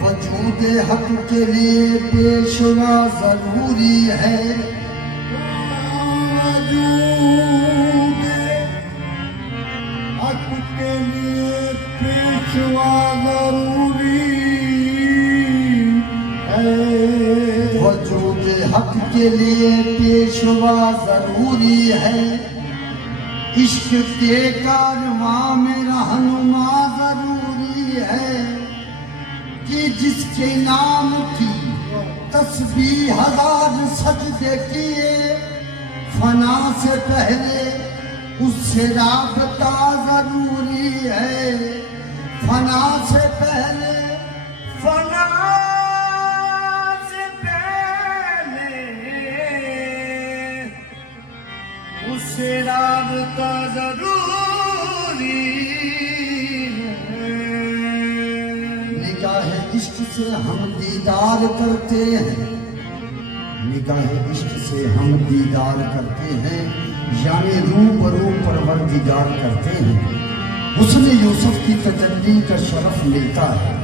वजूद हक के लिए पेशवा जरूरी है। वजूद हक के लिए पेशवा जरूरी है। वजूद हक के लिए पेशवा जरूरी है। इश्क के कारवां में रहनुमा जरूरी है कि जिसके नाम की तस्बीह हजार सजदे किए, फना से पहले उससे राबता जरूरी है। फना से पहले उससे राबता जरूरी है। निगाह इश्क से हम दीदार करते हैं। निगाह इश्क से हम दीदार करते हैं, यानी रूबरू परवरदिगार करते हैं। उसने यूसुफ की तजल्ली का शरफ मिलता है।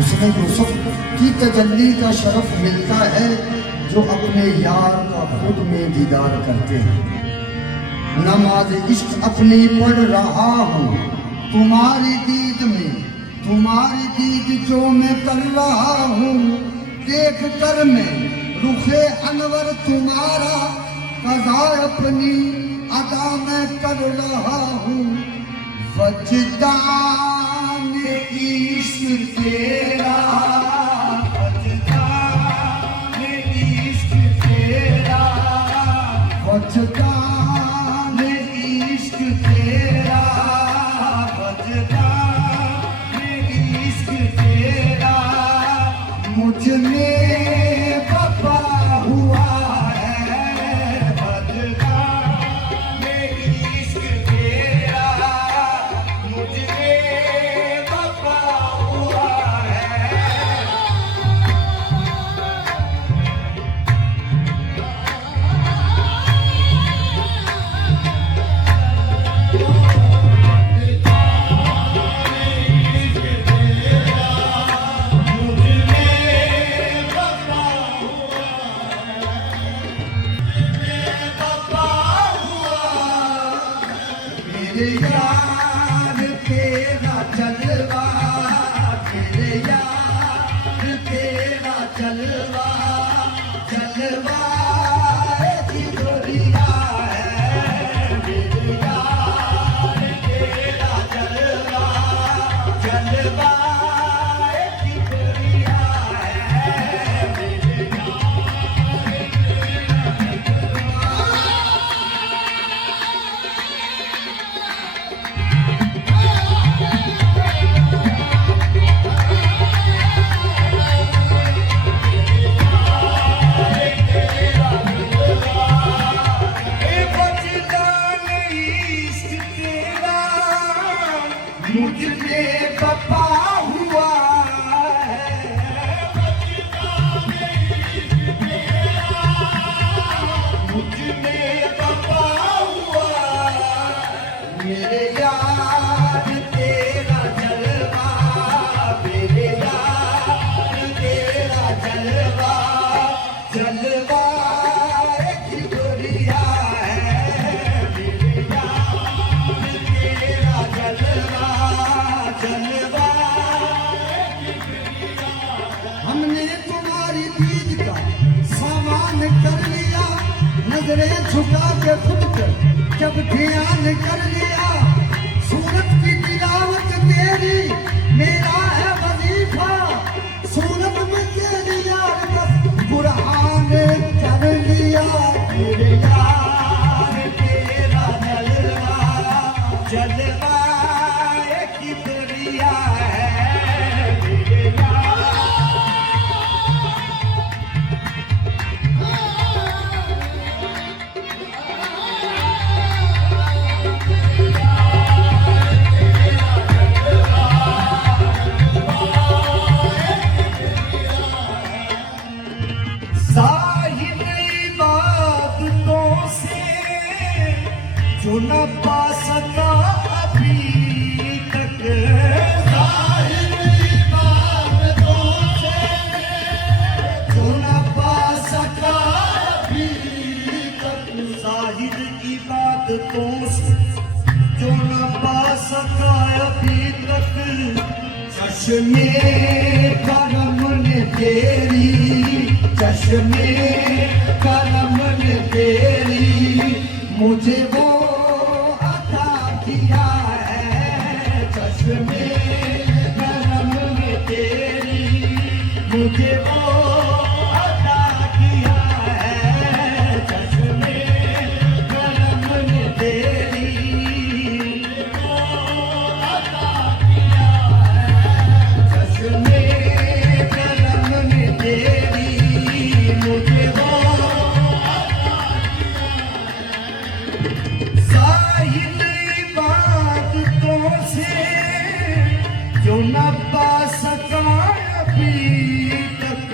उसने यूसुफ की तजल्ली का शरफ मिलता है जो अपने यार का खुद में दीदार करते हैं। नमाज इश्क अपनी पढ़ रहा हूँ तुम्हारी दीद में, तुम्हारी दीद जो मैं कर रहा हूँ। देख कर मैं रुखे अनवर तुम्हारा, कज़ा अपनी अदा मैं कर रहा हूँ। वजदान इश्क तेरा, वजदान इश्क तेरा, वजदान इश्क तेरा, वजदान इश्क तेरा मुझ में बपा हुआ है। वजदान इश्क तेरा मुझ में बपा हुआ है। मेरे यार तेरा जलवा, मेरे यार तेरा जलवा, जलवा जिगरिया है। मेरे यार तेरा जलवा, जलवा जिगरिया है। मेरे मुझे बपा हुआ है। मुझे बपा हुआ मेरे यार तेरा जलवा, मेरे यार तेरा जलवा, जलवा जिगरिया है। मेरे यार तेरा जलवा, जलवा हमने तुम्हारी दीद का सामान कर लिया। नजरें झुका के खुद पर जब ध्यान कर लिया। सूरत की तिलावत तेरी मेरा है वजीफा। सूरत में तेरी यार बस कुरान कर लिया। मेरे यार तेरा जलवा, जलवा किबरिया है। मेरे यार जो न पा सका अभी तक ज़ाहिरी बातों से, जो न पा सका अभी तक ज़ाहिर इबादतों से, जो न पा सका अभी तक चश्मे करम ने तेरी, चश्मे करम ने तेरी मुझे वो अता किया है। चश्मे करम ने तेरी मुझे वो अता किया है। चश्मे करम ने तेरी अता किया है। चश्मे करम ने तेरी मुझे वो जो न पा सका अभी तक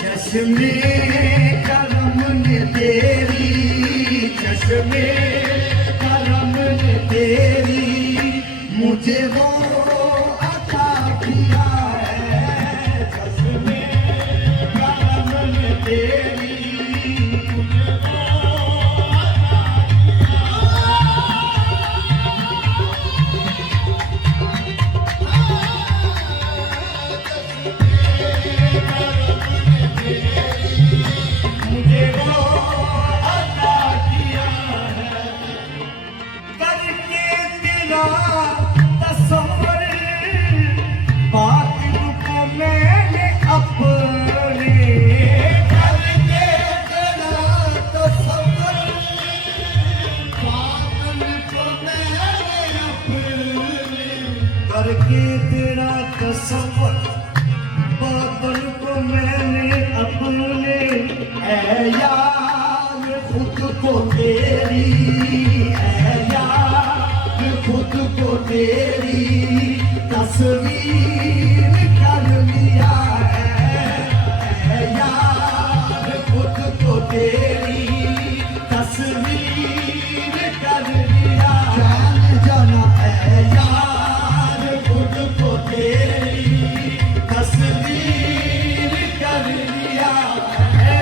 चश्मे करम ने तेरी, चश्मे करम ने तेरी मुझे वो अता किया है। चश्मे करम ने तेरी करके तेरा तसव्वुर बातन को मैंने अपने, ऐ यार खुद को तेरी, ऐ यार खुद को तेरी तस्वीर कर लिया है। ऐ यार खुद को तेरी तस्वीर कर लिया। जान जाना ऐ यार खुद को तेरी तस्वीर कर लिया है।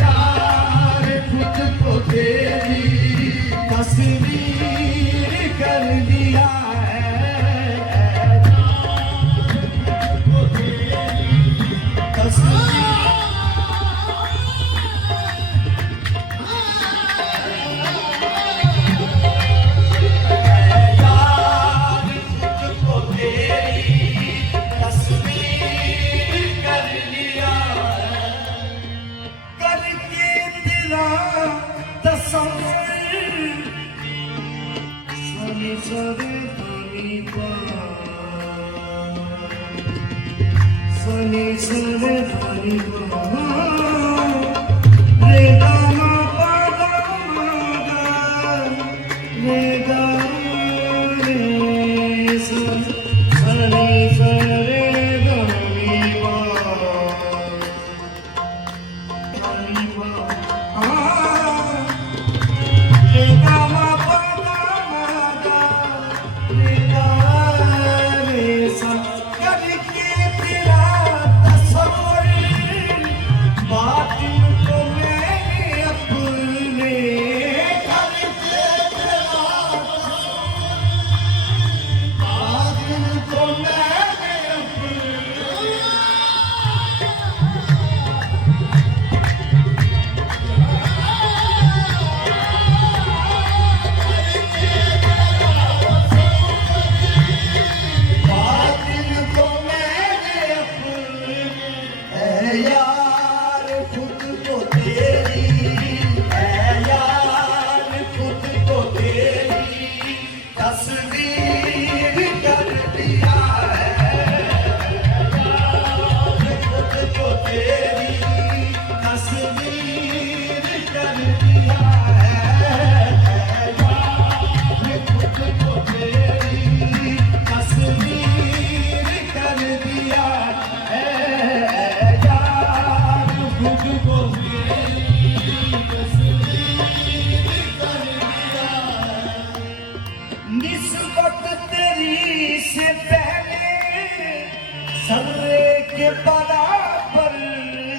यार खुद को तेरी तस्वीर कर लिया है। खुद को तेरी तस्वीर सनी सरे धनी रे गामा पादा रे गा रे सनी सरे धनी रे गामा पादा रे गा रे सा करके तेरा तस्वीर सर्रे के बराबर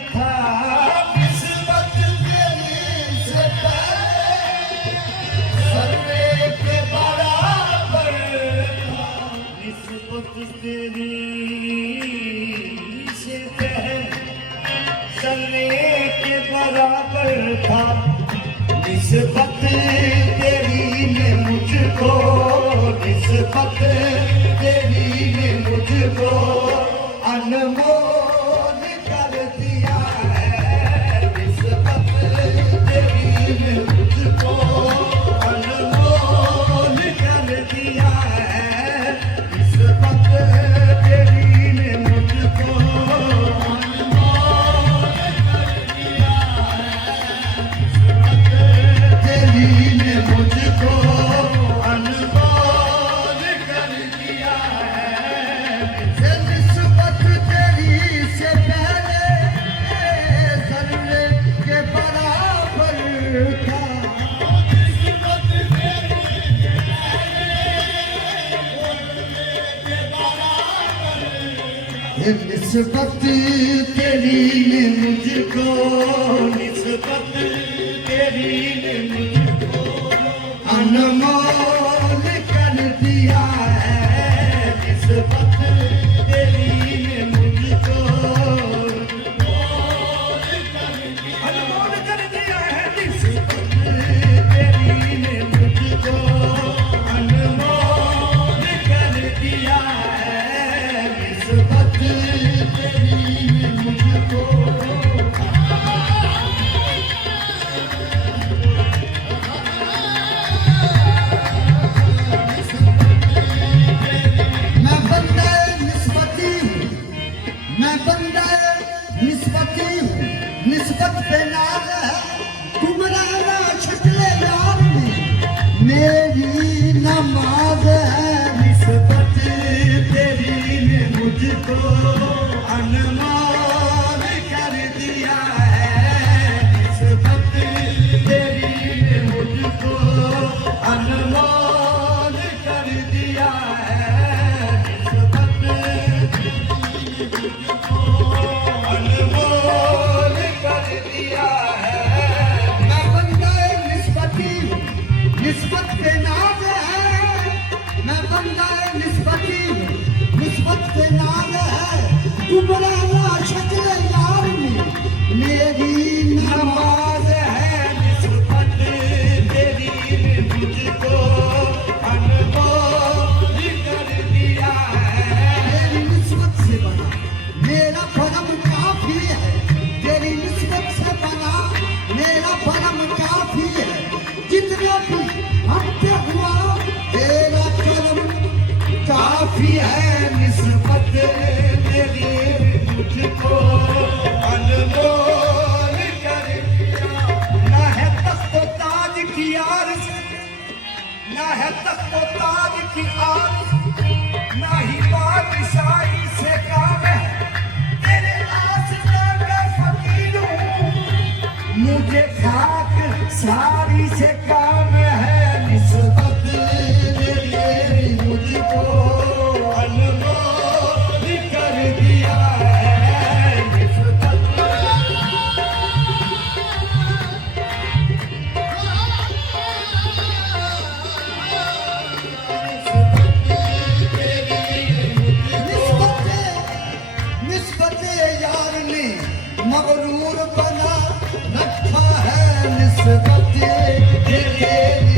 था निस्बत तेरी से पहले, सर्रे के बराबर था निस्बत तेरी से पहले, सर्रे के बराबर था निस्बत तेरी ने मुझको, निस्बत तेरी ने मुझको अनमोल कर दिया है, निस्बत तेरी ने मुझको अनमोल कर दिया है, निस्बत तेरी ने मुझको अनमोल कर दिया है, तेरी ने मुझको अनमोल कर दिया है। निस्बत तेरी से पहले सर्रे के बराबर था, निस्बत तेरी से पहले निस्बत तेरी ने मुझको, निस्बत तेरी ने मुझको अनमोल कर दिया है, निस्बत तेरी ने मुझको अनमोल कर दिया है, निस्बत तेरी ने मुझको अनमोल कर दिया है, निस्बत तेरी ने मुझको मैं बंदा निस्बती हूँ, मैं बंदा निस्बती हूँ, निस्बत पे नाज है गुमराना छटले यार में मेरी नमाज है, निस्बत तेरी ने मुझको अनमोल कर दिया है, निस्बत तेरी ने मुझको अनमोल कर दिया है, निस्बत अनमोल कर दिया है। मैं बंदा निस्बती हूँ, निस्बत पे नाज है, मैं बंदा निस्बती हूँ, निस्बत पे नाज है गुमराना शक्ल यार में मेरी नमाज है, निस्बत तेरी ने मुझको अनमोल कर दिया है। तेरी निस्बत से बना मेरा भरम काफी है, तेरी निस्बत से बना मेरा भरम काफी है, जितना भी हमसे हुआ तेरा करम काफी है, निस्बत तेरी मुझको अनमोल कर दिया। ना है तख्त व ताज की आरज़, ना है तख्त व ताज की आरज़, ना ही बादशाही से काम है, तेरे आस्था का फकीर हूँ, मुझे खाक सारी से काम है, निस्बत तेरी मुझको अनमोल कर दिया है, निस्बत निस्बत यार ने मगरूर बना रखा है, निस्बत तेरी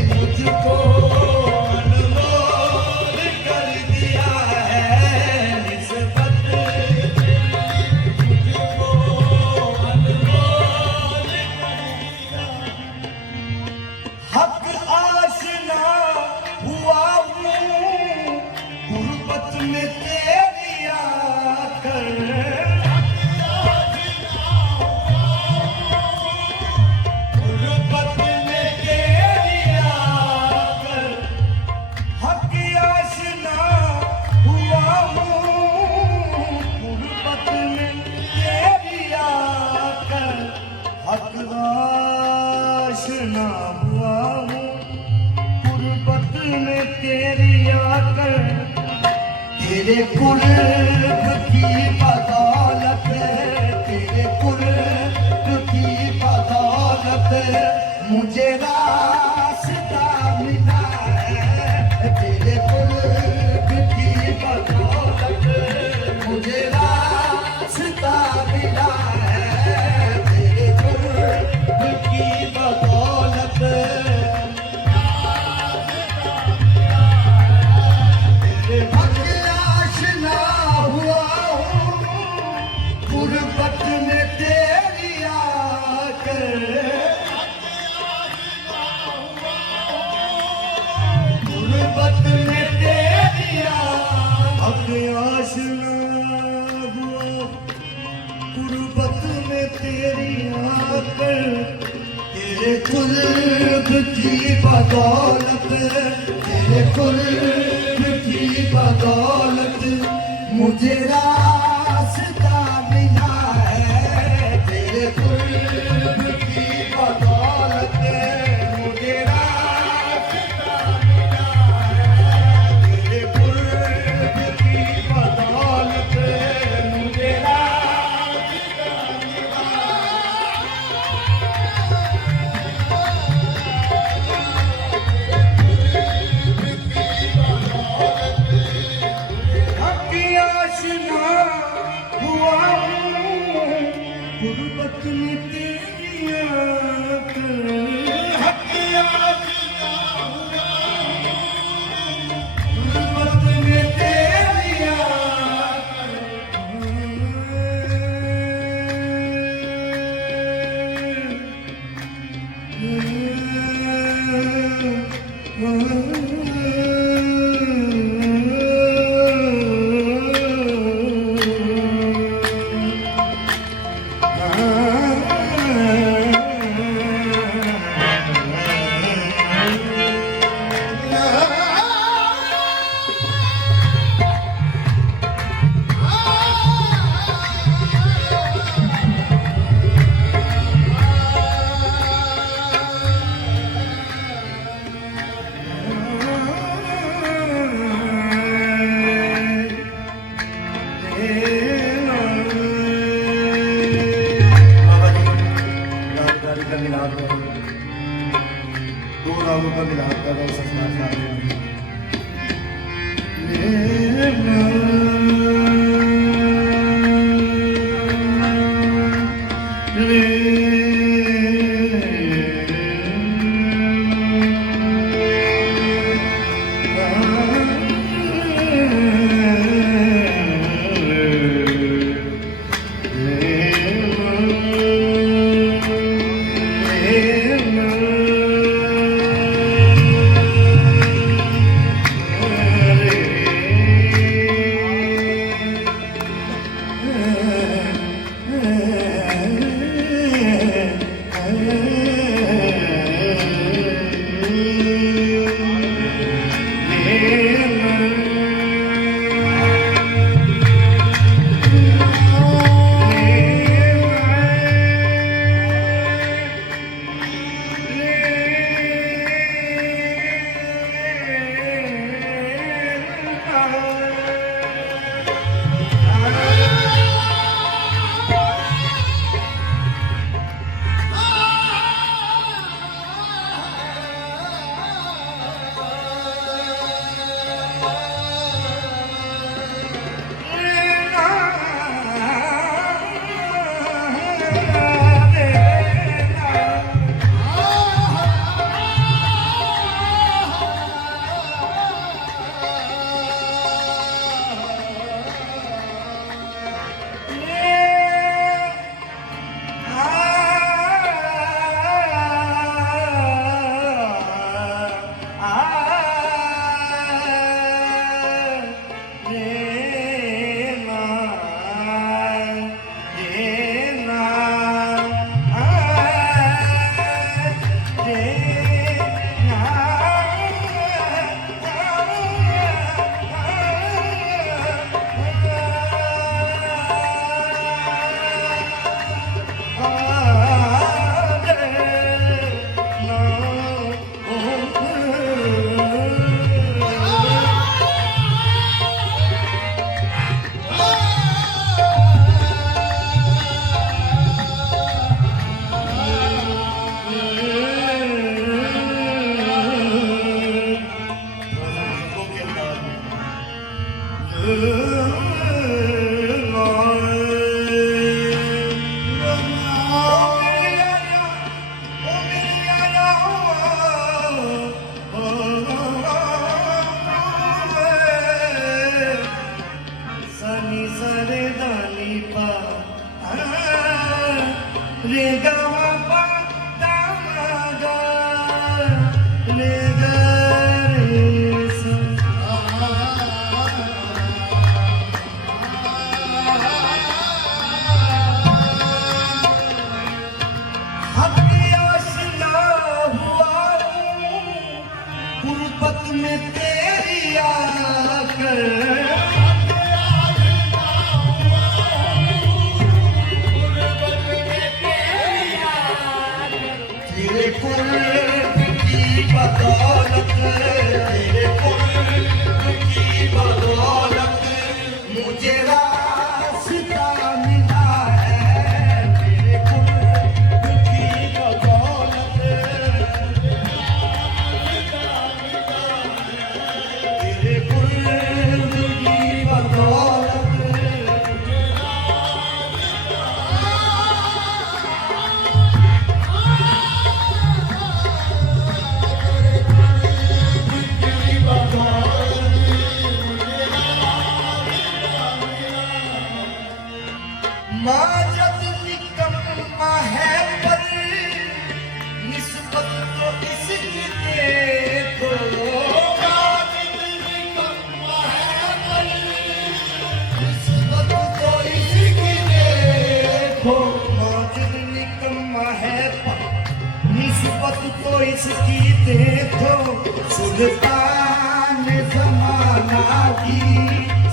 मुझको अनमोल कर दिया है, निस्बत मुझको अनमोल कर दिया। हक आशना हुआ हूँ गुर्बत में तेरी आकर, गुर्बत में तेरी आकर, हक आशना हुआ हूँ गुर्बत में तेरी आकर, हक आशना हुआ हूँ गुर्बत में तेरी आकर, तेरे कुर्ब की मुझे रास्ता मिला है तेरे कुर्ब की बदौलत तेरे हक आशना हुआ हूँ गुर्बत में तेरी आकर गुर्बत में तेरी आशना हुआ गुर्बत में तेरी आकर तेरे कुर्ब की बदौलत तेरे कुर्ब की बदौलत मुझे रास्ता मिला है तेरे कुर्ब की बदौलत मुझे रास्ता मिला है तेरे कुर्ब की बदौलत मुझे रास्ता हक आशना हुआ हूँ गुर्बत में तेरी आकर हक आशना हुआ गुर्बत में तेरी का मिलाप करो दो रागों का मिलाप करो सचना रे गा मा पा दा मा गा रे गा रे सा गुरबत में तेरी आकर तेरे कुर्ब की बदौलत तेरे कुर्ब की बदौलत मुझे रास्ता मिला है तेरे कुर्ब की बदौलत तेरे कुर्ब की बदौलत माजद निकम्मा है पर निस्बत तो इसकी देखो माजद निकम्मा है पर निस्बत तो इसकी देखो माजद निकम्मा है पर निस्बत तो इसकी देखो सुल्तान ज़माना की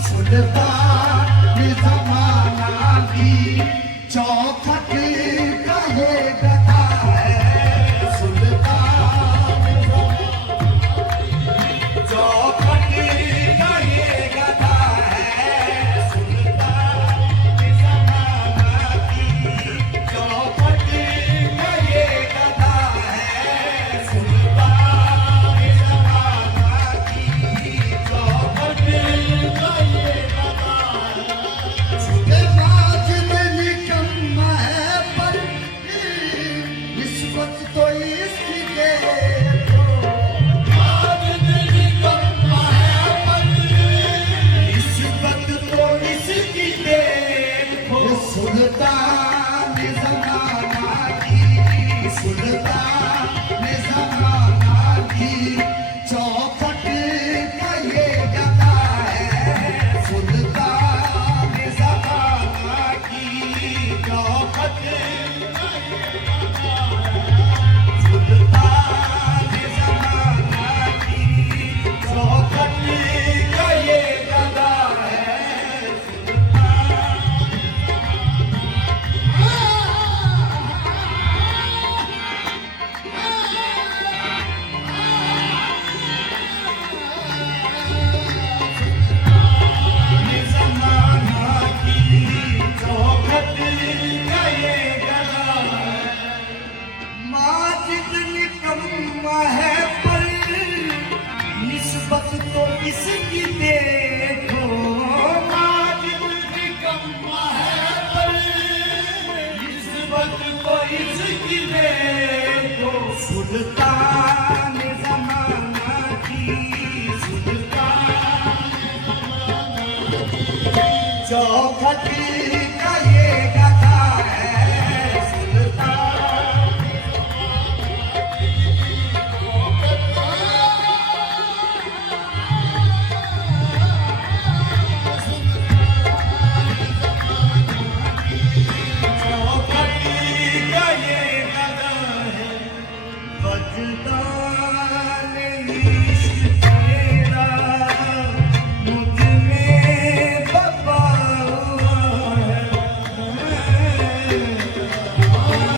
सुल्तान ज़माना की चौखट का ये गधा है सुल्तान चौखट का ये गधा है सुल्तान ज़माना की चौखट का ये गधा है सुल्तान ज़माना की चौखट का ये माजिद निकम्मा है पर निस्बत तो इसकी देखो माजिद निकम्मा है पर निस्बत तो इसकी देखो सुल्तान ज़माना की सुल्तान ज़माना की चौखट का ये गधा है सुल्तान ज़माना की चौखट सुल्तान ज़माना की चौखट का ये गधा है ज़माना की चौखट का ये गधा है माजिद निकम्मा है पर निस्बत तो इसकी देखो माजिद निकम्मा है पर निस्बत तो इसकी देखो सुल्तान ज़माना की सुल्तान चौखट का ये